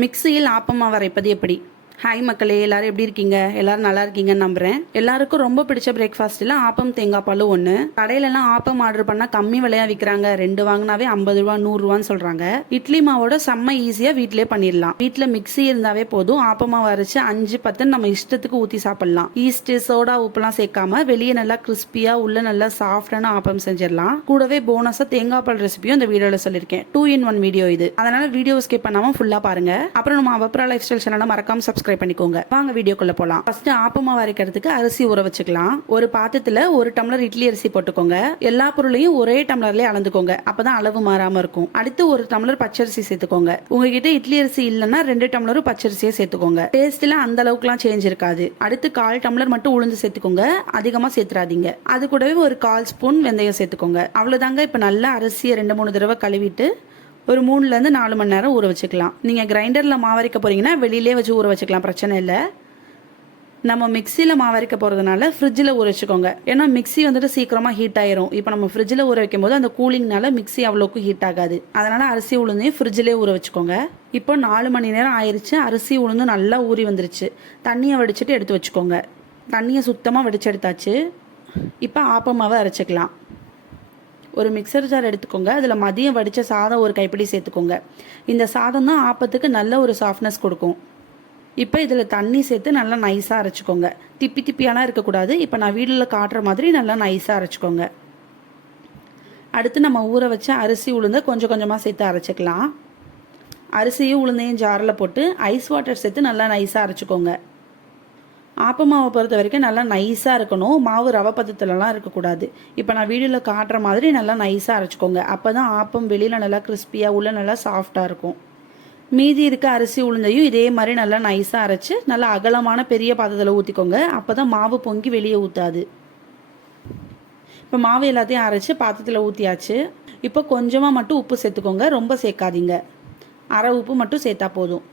மிக்சியில் ஆப்பமா வரைப்பது எப்படி? ஹாய் மக்களே, எல்லாரும் எப்படி இருக்கீங்க? எல்லாரும் நல்லா இருக்கீங்கன்னு நம்புறேன். எல்லாருக்கும் ரொம்ப பிடிச்ச பிரேக்ஃபாஸ்ட்ல ஆப்பம் தேங்காய் பால் ஒன்று. கடையிலலாம் ஆப்பம் ஆர்டர் பண்ணால் கம்மி விலையா விற்கிறாங்க. 2 வாங்கினாவே 50 ரூபா 100 ரூபான்னு சொல்றாங்க. இட்லி மாவோட செம்ம ஈஸியாக வீட்டிலே பண்ணிடலாம். வீட்டில் மிக்சி இருந்தாவே போதும். ஆப்பமா வரைச்சு 5-10 நம்ம இஷ்டத்துக்கு ஊற்றி சாப்பிடலாம். ஈஸ்ட் சோடா உப்புலாம் சேர்க்காம வெளியே நல்லா கிறிஸ்பியா உள்ள நல்லா சாஃப்டான ஆப்பம் செஞ்சிடலாம். கூடவே போனஸா தேங்காய் பால் ரெசிபியும் இந்த வீடியோல சொல்லியிருக்கேன். 2-in-1 வீடியோ இது. அதனால வீடியோ ஸ்கிப் பண்ணாம ஃபுல்லா பாருங்க. அப்புறம் நம்ம அவப்ரா லைஃப் ஸ்டைல் சேனலை மறக்காம சப்ஸ்கிரைப் பண்ணிக்கோங்க. வாங்க வீடியோக்குள்ள போலாம். ஃபர்ஸ்ட் ஆப்பமா வரைக்கிறதுக்கு அரிசி ஊற வச்சுக்கலாம். ஒரு பாத்திரத்துல 1 டம்ளர் இட்லி அரிசி போட்டுக்கோங்க. எல்லா பொருளையும் ஒரே டம்ளர்லயே அளந்துக்கோங்க. அப்பதான் அளவு மாறாம இருக்கும். அடுத்து 1 டம்ளர் பச்சரிசி சேர்த்துக்கோங்க. உங்ககிட்ட இட்லி அரிசி இல்லைன்னா 2 டம்ளரும் பச்சரிசியை சேர்த்துக்கோங்க. டேஸ்ட்ல அந்த அளவுக்குலாம் சேஞ்ச் இருக்காது. அடுத்து 1/4 டம்ளர் மட்டும் உளுந்து சேர்த்துக்கோங்க. அதிகமா சேர்த்துறாதீங்க. அது கூடவே ஒரு 1/4 ஸ்பூன் வெந்தயம் சேர்த்துக்கோங்க. அவ்வளவுதாங்க. இப்ப நல்லா அரிசியை 2-3 தடவை கழுவிட்டு ஒரு 3-4 மணி நேரம் ஊற வச்சுக்கலாம். நீங்கள் கிரைண்டரில் மாவரைக்க போகிறீங்கன்னா வெளியிலே வச்சு ஊற வச்சுக்கலாம், பிரச்சனை இல்லை. நம்ம மிக்சியில் மாவரைக்க போகிறதுனால ஃப்ரிட்ஜில் ஊற வச்சுக்கோங்க. ஏன்னா மிக்சி வந்துட்டு சீக்கிரமாக ஹீட் ஆயிரும். இப்போ நம்ம ஃப்ரிட்ஜில் ஊற வைக்கும் போது அந்த கூலிங்னால மிக்சி அவ்வளோக்கு ஹீட் ஆகாது. அதனால் அரிசி உளுந்தையும் ஃப்ரிட்ஜிலே ஊற வச்சுக்கோங்க. இப்போ 4 மணி நேரம் ஆயிடுச்சு. அரிசி உளுந்து நல்லா ஊறி வந்துருச்சு. தண்ணியை வடிச்சிட்டு எடுத்து வச்சுக்கோங்க. தண்ணியை சுத்தமாக வடிச்சு எடுத்தாச்சு. இப்போ ஆப்பமாவை அரைச்சிக்கலாம். ஒரு மிக்சர் ஜார் எடுத்துக்கோங்க. அதில் மதியம் வடித்த சாதம் ஒரு கைப்பிடி சேர்த்துக்கோங்க. இந்த சாதம் தான் ஆப்பத்துக்கு நல்ல ஒரு சாஃப்ட்னஸ் கொடுக்கும். இப்போ இதில் தண்ணி சேர்த்து நல்லா நைஸாக அரைச்சிக்கோங்க. திப்பி திப்பியாலாம் இருக்கக்கூடாது. இப்போ நான் வீடியோவில் காட்டுற மாதிரி நல்லா நைஸாக அரைச்சிக்கோங்க. அடுத்து நம்ம ஊற வச்ச அரிசி உளுந்தை கொஞ்சம் கொஞ்சமாக சேர்த்து அரைச்சிக்கலாம். அரிசியும் உளுந்தையும் ஜாரில் போட்டு ஐஸ் வாட்டர் சேர்த்து நல்லா நைஸாக அரைச்சிக்கோங்க. ஆப்பமாவை பொறுத்த வரைக்கும் நல்லா நைஸாக இருக்கணும். மாவு ரவை பதத்துலலாம் இருக்கக்கூடாது. இப்போ நான் வீடியோவில் காட்டுற மாதிரி நல்லா நைஸாக அரைச்சிக்கோங்க. அப்போ தான் ஆப்பம் வெளியில் நல்லா கிறிஸ்பியாக உள்ள நல்லா சாஃப்டாக இருக்கும். மீதி இருக்க அரிசி உளுந்தையும் இதே மாதிரி நல்லா நைஸாக அரைச்சி நல்லா அகலமான பெரிய பாத்திரத்தில் ஊற்றிக்கோங்க. அப்போ தான் மாவு பொங்கி வெளியே ஊற்றாது. இப்போ மாவு எல்லாத்தையும் அரைச்சி பாத்திரத்தில் ஊற்றியாச்சு. இப்போ கொஞ்சமாக மட்டும் உப்பு சேர்த்துக்கோங்க. ரொம்ப சேர்க்காதீங்க. அரை உப்பு மட்டும் சேர்த்தா போதும்.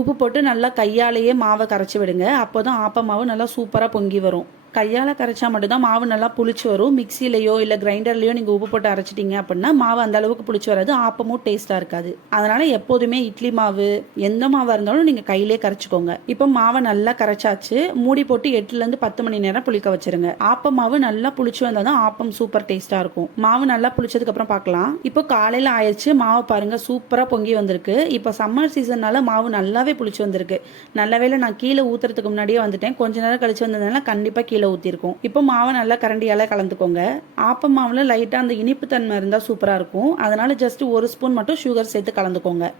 உப்பு போட்டு நல்லா கையாலேயே மாவை கரைச்சி விடுங்க. அப்போ தான் ஆப்ப மாவு நல்லா சூப்பராக பொங்கி வரும். கையால் கரைச்சா மட்டும்தான் மாவு நல்லா புளிச்சு வரும். மிக்சிலையோ இல்லை கிரைண்டர்லையோ நீங்கள் உப்பு போட்டு அரைச்சிட்டிங்க அப்படின்னா மாவு அந்த அளவுக்கு புளிச்சு வராது. ஆப்பமும் டேஸ்ட்டாக இருக்காது. அதனால் எப்போதுமே இட்லி மாவு எந்த மாவாக இருந்தாலும் நீங்கள் கையிலே கரைச்சிக்கோங்க. இப்போ மாவை நல்லா கரைச்சாச்சு. மூடி போட்டு 8-10 மணி நேரம் புளிக்க வச்சிருங்க. ஆப்ப மாவு நல்லா புளிச்சு வந்தால் தான் ஆப்பம் சூப்பர் டேஸ்ட்டாக இருக்கும். மாவு நல்லா புளிச்சதுக்கப்புறம் பார்க்கலாம். இப்போ காலையில் ஆயிடுச்சு. மாவை பாருங்கள் சூப்பராக பொங்கி வந்திருக்கு. இப்போ சம்மர் சீசன்னால மாவு நல்லாவே புளிச்சு வந்திருக்கு. நல்ல வேளை நான் கீழே ஊற்றுறதுக்கு முன்னாடியே வந்துட்டேன். கொஞ்ச நேரம் கழிச்சு வந்ததுனால கண்டிப்பாக கீழே ஊற்றிருக்கும். இப்போ மாவை நல்லா கரண்டியால் கலந்துக்கோங்க. ஆப்ப மாவில் லைட்டாக அந்த இனிப்பு தன்மை இருந்தால் சூப்பராக இருக்கும். அதனால ஜஸ்ட் 1 ஸ்பூன் மட்டும் சுகர் சேர்த்து கலந்துக்கோங்க.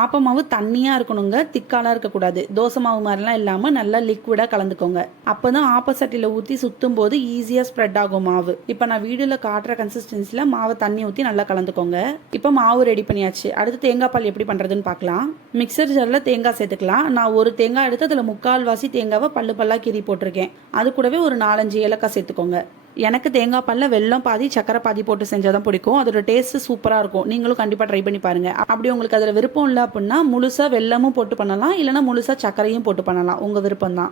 ஆப்ப மாவு தண்ணியாக இருக்கணுங்க, திக்காலாம் இருக்கக்கூடாது. தோசை மாவு மாதிரிலாம் இல்லாமல் நல்லா லிக்விடாக கலந்துக்கோங்க. அப்போ தான் ஆப்ப சட்டியில் ஊற்றி சுற்றும் போது ஈஸியாக ஸ்ப்ரெட் ஆகும் மாவு. இப்போ நான் வீடியோவில் காட்டுற கன்சிஸ்டன்சியில் மாவை தண்ணி ஊற்றி நல்லா கலந்துக்கோங்க. இப்போ மாவு ரெடி பண்ணியாச்சு. அடுத்து தேங்காய் பால் எப்படி பண்ணுறதுன்னு பார்க்கலாம். மிக்சர் ஜாரில் தேங்காய் சேர்த்துக்கலாம். நான் ஒரு தேங்காய் எடுத்து அதில் 3/4 வாசி தேங்காவை பல்லாக கீறி போட்டிருக்கேன். அது கூடவே ஒரு 4-5 ஏலக்காய் சேர்த்துக்கோங்க. எனக்கு தேங்காய் பாலில் வெல்லம் பாதி சக்கரை பாதி போட்டு செஞ்சால் தான் பிடிக்கும். அதோட டேஸ்ட் சூப்பராக இருக்கும். நீங்களும் கண்டிப்பாக ட்ரை பண்ணி பாருங்கள். அப்படி உங்களுக்கு அதில் விருப்பம் இல்லை அப்படின்னா முழுசாக வெல்லமும் போட்டு பண்ணலாம், இல்லைனா முழுசாக சக்கரையும் போட்டு பண்ணலாம். உங்கள் விருப்பம் தான்.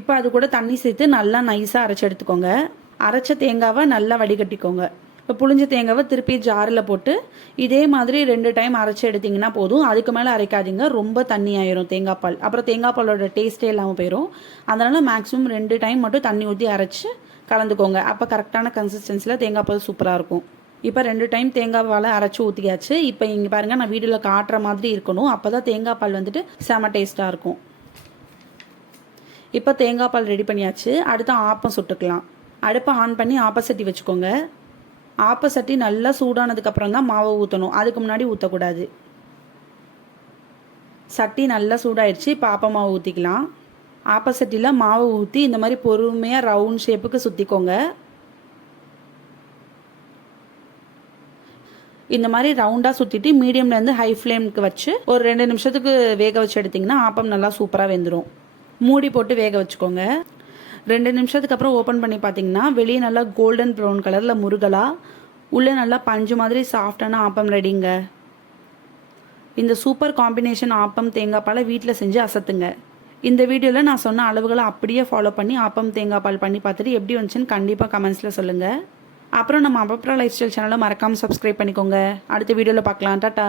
இப்போ அது கூட தண்ணி சேர்த்து நல்லா நைஸாக அரைச்சி எடுத்துக்கோங்க. அரைச்ச தேங்காவை நல்லா வடிகட்டிக்கோங்க. இப்போ புளிஞ்ச தேங்காவை திருப்பி ஜாரில் போட்டு இதே மாதிரி 2 டைம் அரைச்சி எடுத்திங்கன்னா போதும். அதுக்கு மேலே அரைக்காதீங்க. ரொம்ப தண்ணி ஆயிரும் தேங்காய் பால். அப்புறம் தேங்காய் பாலோட டேஸ்ட்டே இல்லாமல் போயிடும். அதனால் மேக்ஸிமம் 2 டைம் மட்டும் தண்ணி ஊற்றி அரைச்சி கலந்துக்கோங்க. அப்போ கரெக்டான கன்சிஸ்டன்சியில் தேங்காய் பால் சூப்பராக இருக்கும். இப்போ 2 டைம் தேங்காய் பாலை அரைச்சி ஊற்றியாச்சு. இப்போ இங்கே பாருங்கள், நான் வீடியோவில் காட்டுற மாதிரி இருக்கணும். அப்போ தான் தேங்காய் பால் வந்துட்டு செம டேஸ்ட்டாக இருக்கும். இப்போ தேங்காய் பால் ரெடி பண்ணியாச்சு. அடுத்து ஆப்பம் சுட்டுக்கலாம். அடுப்பை ஆன் பண்ணி ஆப்பசட்டி வச்சுக்கோங்க. ஆப்பசட்டி நல்லா சூடானதுக்கப்புறம் தான் மாவை ஊற்றணும். அதுக்கு முன்னாடி ஊற்றக்கூடாது. சட்டி நல்லா சூடாயிடுச்சு. இப்போ ஆப்ப மாவு ஊற்றிக்கலாம். ஆப்போசிட்டில் மாவு ஊற்றி இந்த மாதிரி பொறுமையாக ரவுண்ட் ஷேப்புக்கு சுற்றிக்கோங்க. இந்த மாதிரி ரவுண்டாக சுற்றிட்டு மீடியம்லேருந்து ஹை ஃப்ளேமுக்கு வச்சு ஒரு 2 நிமிஷத்துக்கு வேக வச்சு எடுத்திங்கன்னா ஆப்பம் நல்லா சூப்பராக வெந்துடும். மூடி போட்டு வேக வச்சுக்கோங்க. 2 நிமிஷத்துக்கு அப்புறம் ஓப்பன் பண்ணி பார்த்தீங்கன்னா வெளியே நல்லா கோல்டன் ப்ரௌன் கலரில் முருகலாக உள்ளே நல்லா பஞ்சு மாதிரி சாஃப்டான ஆப்பம் ரெடிங்க. இந்த சூப்பர் காம்பினேஷன் ஆப்பம் தேங்காய் பாலை வீட்டில் செஞ்சு அசத்துங்க. இந்த வீடியோவில் நான் சொன்ன அளவுகளை அப்படியே ஃபாலோ பண்ணி ஆப்பம் தேங்காய் பால் பண்ணி பார்த்துட்டு எப்படி வந்துச்சுன்னு கண்டிப்பாக கமெண்ட்ஸில் சொல்லுங்கள். அப்புறம் நம்ம அவப்ரா லைஃப் ஸ்டைல் சேனலை மறக்காமல் சப்ஸ்கிரைப் பண்ணிக்கோங்க. அடுத்த வீடியோவில் பார்க்கலாம். டாட்டா.